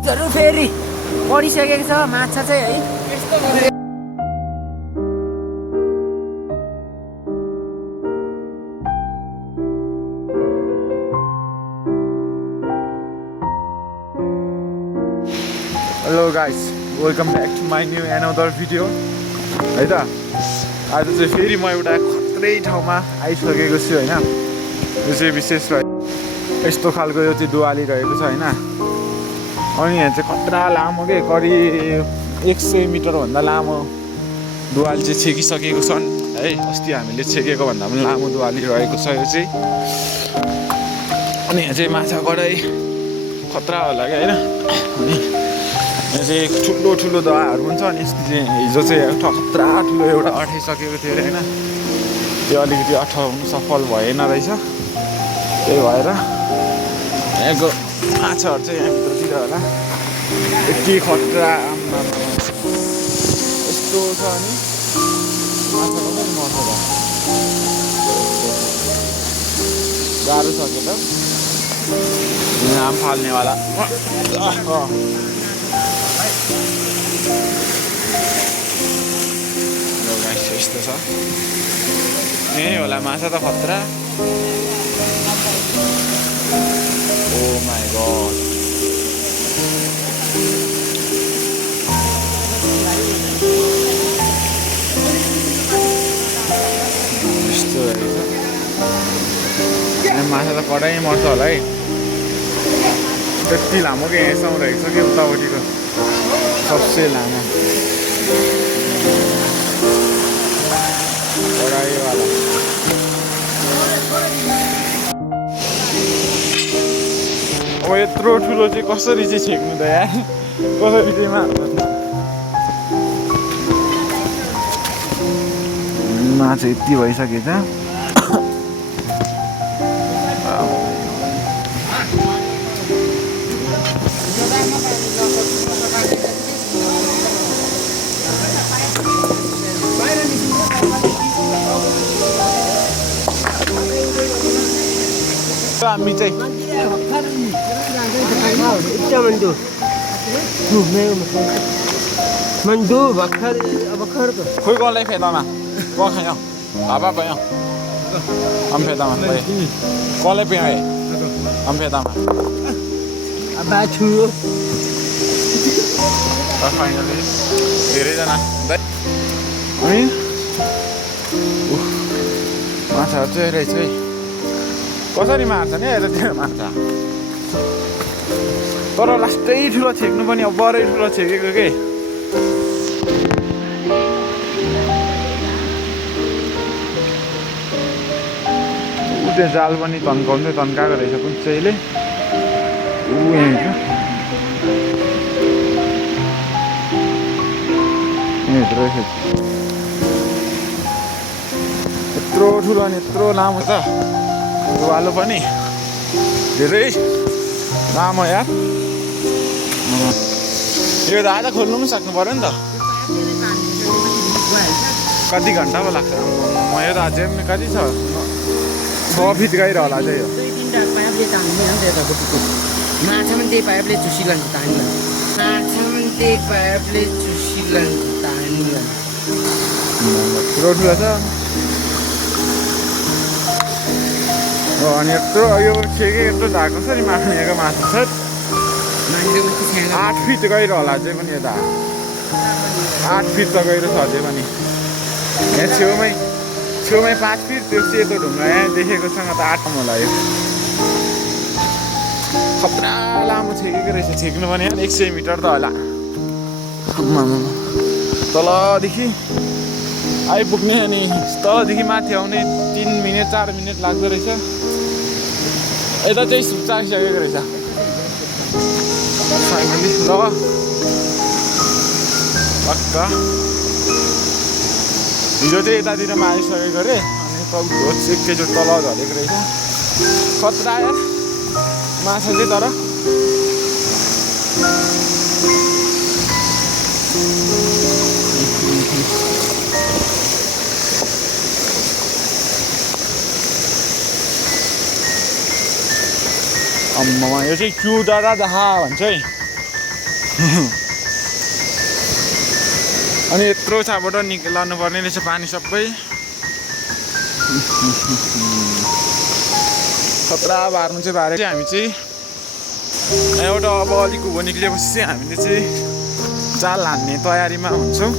माछाहरू फेरि परिसकेको छ माछा चाहिँ है। Hello guys, welcome back to my new another video है त। आज चाहिँ फेरि म एउटा खत्रै ठाउँमा आइसकेको छु होइन। यो चाहिँ विशेष यस्तो खालको यो चाहिँ दुवाली रहेको छ होइन। अनि यहाँ चाहिँ खतरा लामो के करिब 100 मिटरभन्दा लामो दुवाली चाहिँ छेकिसकेको छन् है। अस्ति हामीले छेकेको भन्दा पनि लामो दुवाली रहेको छ यो चाहिँ। अनि यहाँ चाहिँ माछा गडाइ खतरा होला क्या होइन। अनि यहाँ चाहिँ ठुलो ठुलो दवाहरू हुन्छ। अनि यस्तो चाहिँ हिजो चाहिँ खतरा ठुलो एउटा अठाइसकेको थियो अरे होइन। त्यो अलिकति अठाउनु सफल भएन रहेछ। त्यही भएर यहाँको माछाहरू चाहिँ यहाँभित्रतिर होला यति खतरा यस्तो छ। अनि माछा कसरी मर्छ त, गाह्रो छ के त। नाम फाल्नेवाला यस्तो छ। यही होला माछा त खतरा। ओ माई गड, यस्तो रहेछ। माछा त कडाइ मर्छ होला है। त्यति लामो कि यहाँसम्म रहेछ कि उतापट्टिको सबसे लामो कडाइवाला। अब यत्रो ठुलो चाहिँ कसरी चाहिँ छेक्नु त यार, कसरी चाहिँ माछा यति भइसकेछ। हामी चाहिँ मंदू बखर बखर खोइ कसलाई फेदामा क खायो हाबा भयो हम फेदामा भाइ कसलाई पिए हम फेदामा अब छु फाइनली धेरैजना अनि माछाहरू चाहिँ रहेछ है। कसरी मार्छ नि यतातिर माछा, तर लास्टै ठुलो छेक्नु पनि अब बरै ठुलो छेकेको के। त्यो जाल पनि तन्काएको रहेछ कुन चाहिँले। यत्रो ठुलो अनि यत्रो लामो त दुवालो पनि धेरै लामो यार। यो त आज खोल्नु पनि सक्नु पऱ्यो नि त। कति घन्टा पो लाग्छ म यो त अझै पनि कति छ 6 फिट गएर होला चाहिँ यो। माछा पनि त्यही पाइपले चुसिलान्छ तानिला, माछा पनि त्यही पाइपले चुसिलान्छ तानिला। ठुलो ठुलो छ। अनि यत्रो यो छेके यत्रो झार कसरी मार्नेको माछा छ। 8 फिट गहिरो होला चाहिँ पनि यता 8 फिट त गहिरो छ अझै पनि। यहाँ छेउमै 5 फिट त्यो सेतो ढुङ्गा यहाँ देखेकोसँग त 8 होला। यो खतरा लामो छेकेको रहेछ। छेक्नु पनि 100 मिटर त होला। तलदेखि आइपुग्ने अनि तलदेखि माथि आउने 3 मिनट 4 मिनट लाग्दो रहेछ। यता चाहिँ सुक्चाइसकेको रहेछ फाइनली। ल पक्का हिजो चाहिँ यतातिर आइसकेको अरे। अनि एकैचोटि तल झरेको रहेछ। खतरा यार माछा चाहिँ। तर अम्ममा यो चाहिँ क्यु डाँडा दाहा भन्छ है। अनि यत्रो छाबाट लानु पर्ने रहेछ पानी सबै खतरा बार्नु चाहिँ बारे हामी चाहिँ एउटा अब अलिक उँभो निक्लिएपछि चाहिँ हामीले चाहिँ जाल हान्ने तयारीमा हुन्छौँ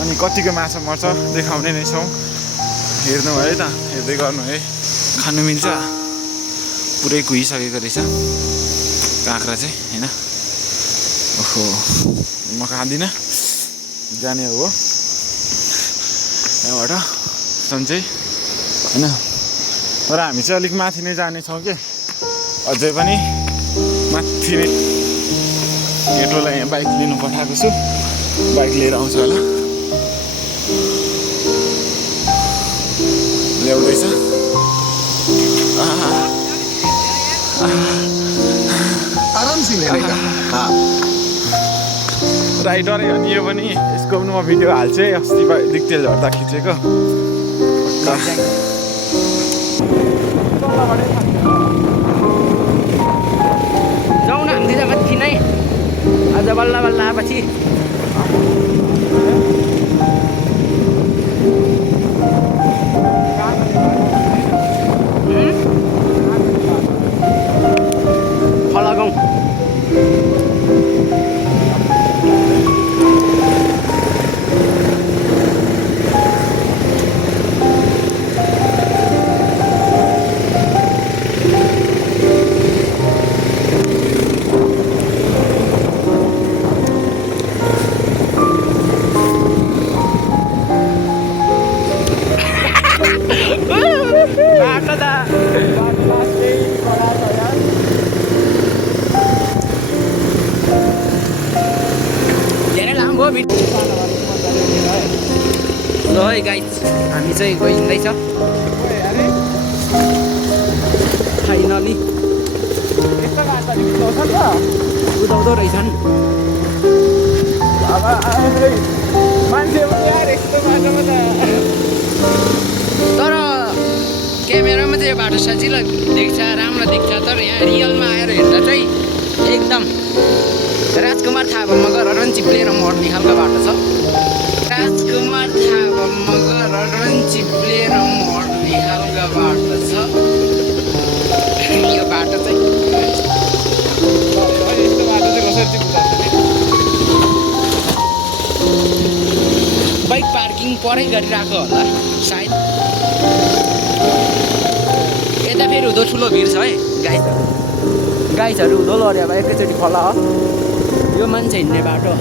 अनि कतिको माछा मर्छ देखाउने नै छौँ हेर्नु है त हेर्दै गर्नु है खानु मिल्छ पुरै कुहिसकेको रहेछ काँक्रा चाहिँ होइन ओहो म खाँदिनँ जाने हो यहाँबाट चाहिँ होइन तर हामी चाहिँ अलिक माथि नै जानेछौँ कि अझै पनि माथि नै केटोलाई यहाँ बाइक लिनु पठाएको छु बाइक लिएर आउँछ होला ल्याउँदैछ राइडरै हो नि यो पनि यसको पनि म भिडियो हाल्छु है अस्ति दिक्तेल झर्दा खिचेको जाउँ न हामी त माथि नै आज बल्ल बल्ल आएपछि फलागाउँ ल है गाइस हामी चाहिँ गइँदैछ फाइनली उदाउँदो रहेछन् तर क्यामेरामा चाहिँ यो बाटो सजिलो देख्छ राम्रो देख्छ तर यहाँ रियलमा आएर हेर्दा चाहिँ एकदम राजकुमार थापा मगर रन चिप्लेर मर्ने खालको बाटो छ राजकुमार थापा मगर रन चिप्लेर मर्ने खालको बाटो छ यो बाटो चाहिँ बाइक पार्किङ परै गरिरहेको होला सायद यता फेरि हुँदो ठुलो भिड छ है गाइजहरू हुँदो लड्यो अब एकैचोटि खोला हो यो मान्छे हिँड्ने बाटो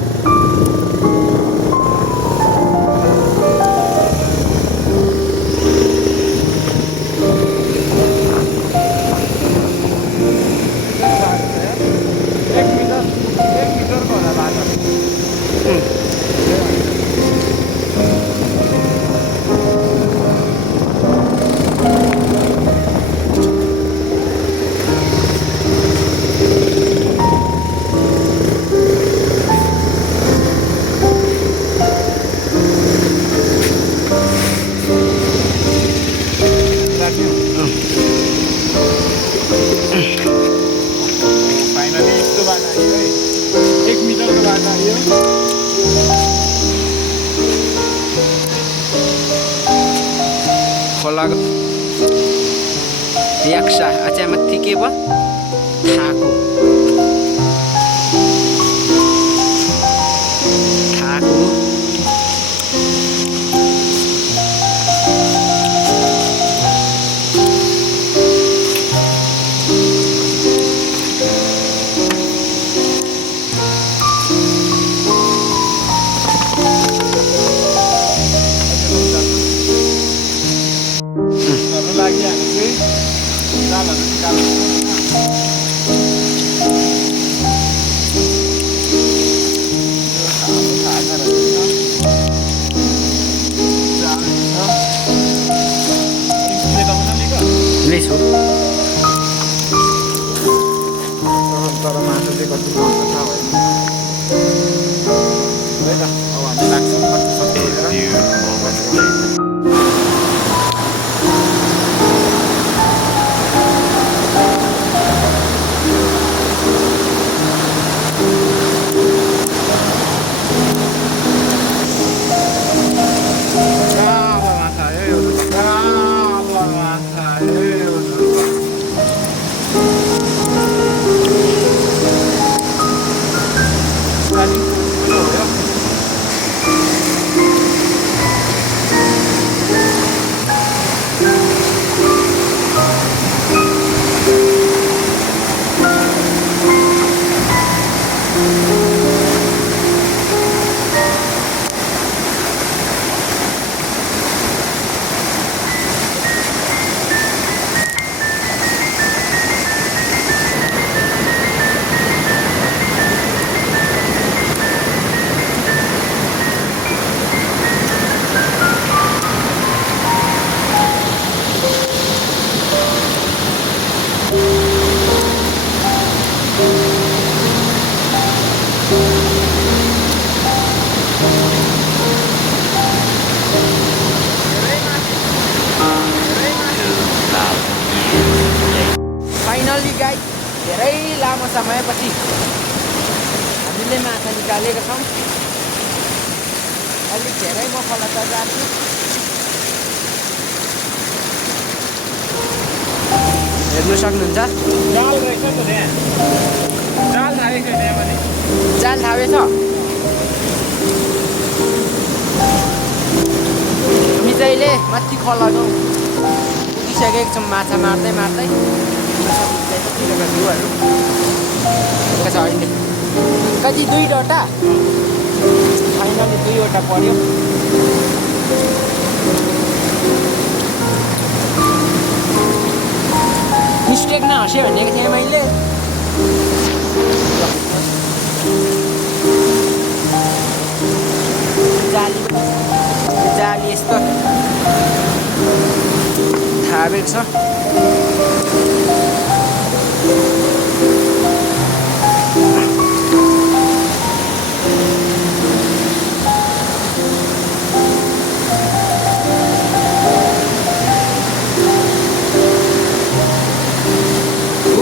खोला याक्सा अच्छा माथि के भयो थाको लेसो तर मासु चाहिँ कति पर्छ थाहा भएन है त अब हामी लाग्छौँ कति सक्यो समयपछि हामीले माछा निकालेका छौँ। अलिक धेरै मसला त जान्छु। हेर्नु सक्नुहुन्छ जाल रहेछ नि त त्यहाँ जाल थालेको छैन यहाँ पनि जाल थापेछ। हामी चाहिँ अहिले माथि खोलाको उठिसकेको छौँ माछा मार्दै मार्दै। तिनीहरूको भ्यूहरू छ अहिले कति 2वटा फाइनली 2वटा पर्यो। मिस्टेक नहस्यो भनेको थिएँ मैले। जाली यस्तो थापेको छ।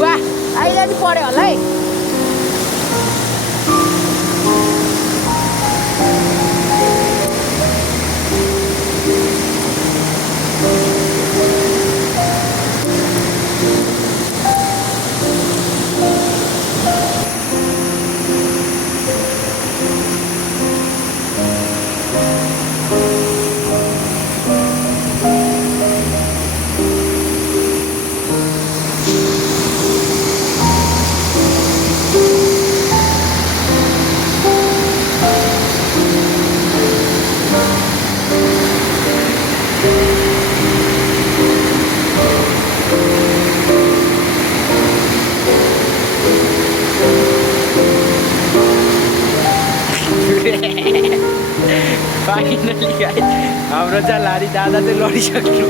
वाह अहिले नि पऱ्यो होला है। फाइनली गाइस हाम्रो जालहारी दादा चाहिँ लडिसक्नु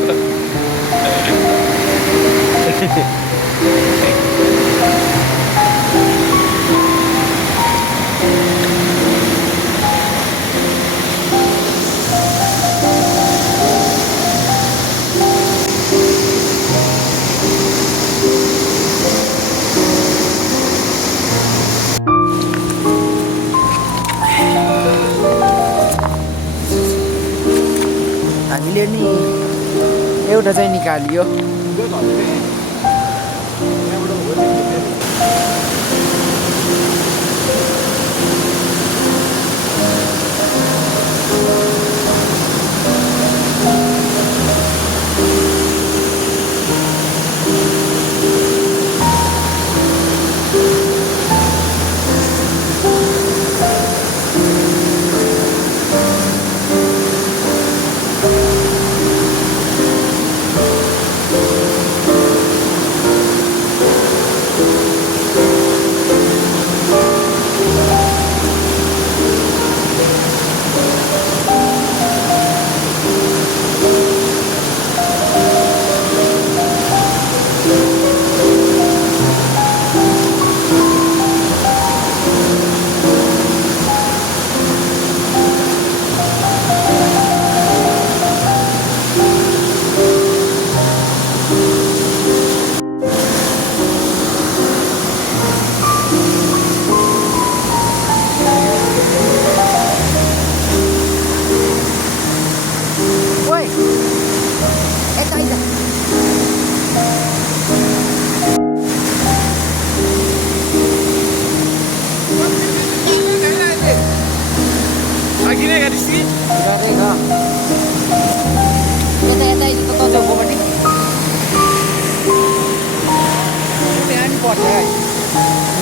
हामीले नि एउटा चाहिँ निकालियो।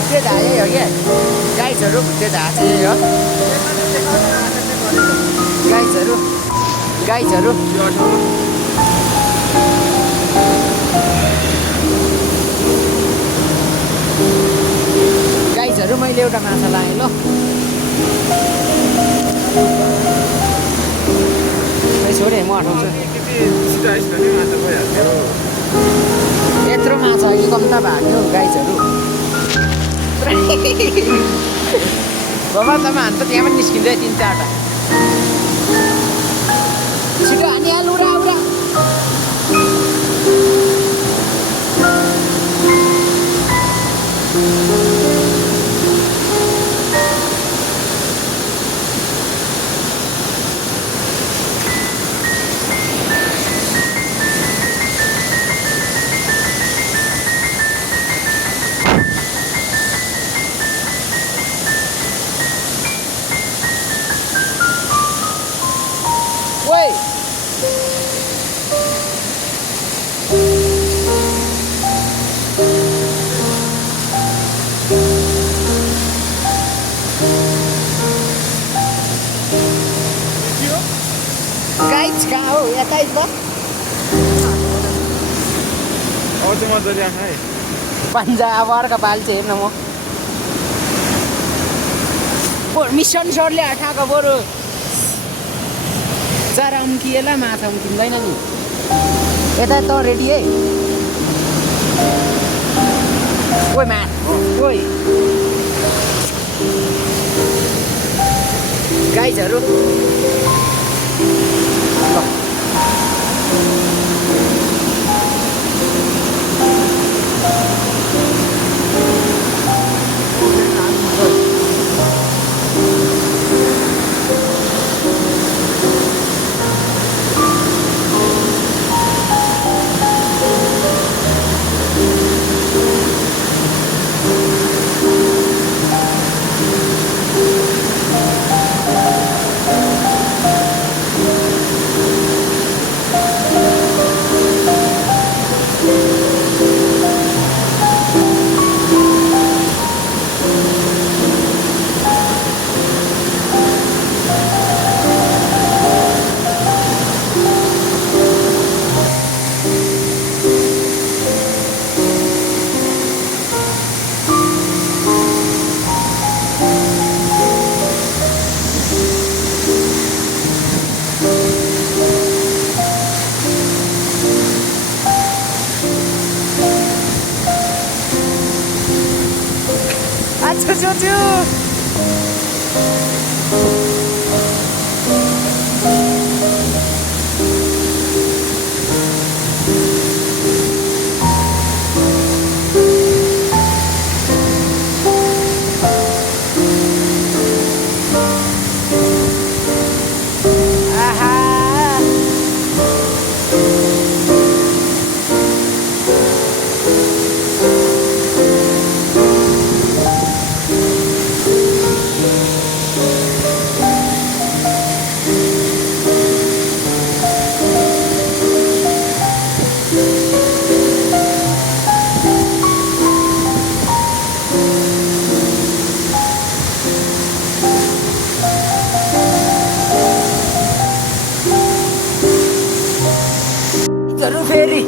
भुटे धाए हो क्या गाइजहरू भुटे धाए चाहिँ हो गाइजहरू गाइजहरू मैले एउटा माछा लाएँ ल छोडेँ म हटाउँछु यत्रो माछा अघि कम्ता भाग्यो गाइजहरू बाबा तपाईँ हान्त त्यहाँ पनि निस्किन्छ 3-4टा छिटो हानिहाल उरा उरा कहाँ हो यतै भयो अझ मजाले आँखा है पन्जा अब अर्को पाल चाहिँ हेर्न म मिसन सरले हटाएको बरु चरा उम्किएला माछा उम्किँदैन नि यता त रेडी है ओइ मा ओइ गाइजहरू Chuchu. फेरि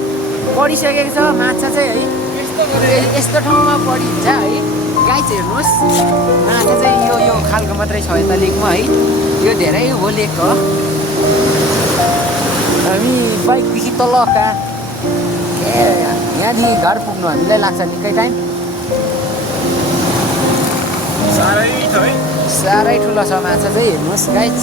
पढिसकेको छ माछा चाहिँ है यस्तो ठाउँमा पढिन्छ है गाई चाहिँ हेर्नुहोस् माछा चाहिँ यो खालको मात्रै छ यता लेकमा है यो धेरै हो लेक हो हामी बाइकदेखि तल कहाँ यहाँदेखि घर पुग्नु हामीलाई लाग्छ निकै टाइम साह्रै ठुलो छ माछा चाहिँ हेर्नुहोस् गाइज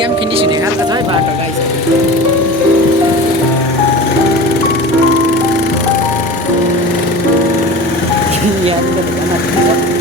गेम फिनिस हुने खालको छ है बाटो गाइस यहाँ